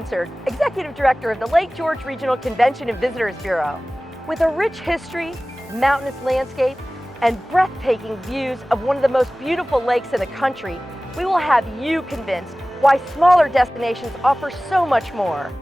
Windsor, Executive Director of the Lake George Regional Convention and Visitors Bureau. With a rich history, mountainous landscape, and breathtaking views of one of the most beautiful lakes in the country, we will have you convinced why smaller destinations offer so much more.